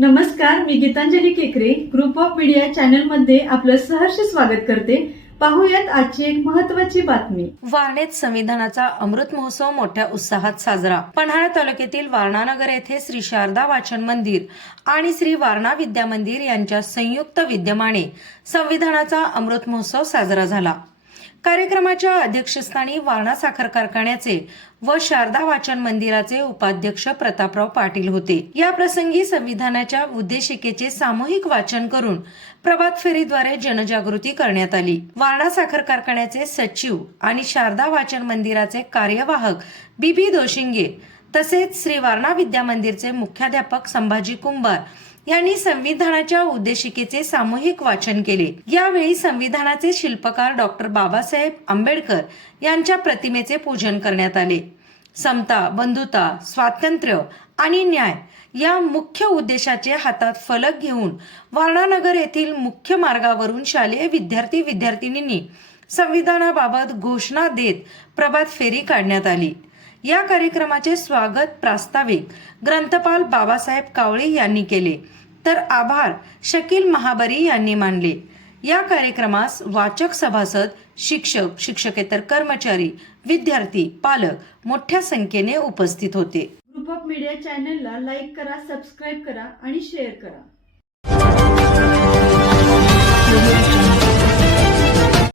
नमस्कार मी गीतांजली केकरे. Group of media चॅनलमध्ये आपलं सहर्ष स्वागत करते. पाहूयात आजची एक महत्वाची बातमी. वारणेत संविधानाचा अमृत महोत्सव मोठ्या उत्साहात साजरा. पन्हाळा तालुक्यातील वारणानगर येथे श्री शारदा वाचन मंदिर आणि श्री वारणा विद्या मंदिर यांच्या संयुक्त विद्यमाने संविधानाचा अमृत महोत्सव साजरा झाला. कार्यक्रमाच्या अध्यक्षस्थानी वारणा साखर कारखान्याचे व शारदा वाचन मंदिराचे उपाध्यक्ष प्रतापराव पाटील होते. या प्रसंगी संविधानाच्या उद्देशिकेचे सामूहिक वाचन करून प्रभात फेरीद्वारे जनजागृती करण्यात आली. वारणा साखर कारखान्याचे सचिव आणि शारदा वाचन मंदिराचे कार्यवाहक बीबी दोशिंगे तसेच श्री वारणा विद्या मंदिरचे मुख्याध्यापक संभाजी कुंभार यांनी संविधानाच्या उद्देशिकेचे सामूहिक वाचन केले. यावेळी संविधानाचे शिल्पकार डॉक्टर बाबासाहेब आंबेडकर यांच्या प्रतिमेचे पूजन करण्यात आले. समता बंधुता स्वातंत्र्य आणि न्याय या मुख्य उद्देशाचे हातात फलक घेऊन वारणानगर येथील मुख्य मार्गावरून शालेय विद्यार्थी विद्यार्थिनींनी संविधानाबाबत घोषणा देत प्रभात फेरी काढण्यात आली. या कार्यक्रमाचे स्वागत प्रास्ताविक ग्रंथपाल बाबासाहेब कावळे यांनी केले. तर आभार शकील महाबरी यांनी मानले. या कार्यक्रमास वाचक सभासद शिक्षक शिक्षकेतर कर्मचारी विद्यार्थी पालक मोठ्या संख्येने उपस्थित होते. ग्रुप ऑफ मीडिया चॅनलला लाईक करा सबस्क्राईब करा आणि शेअर करा.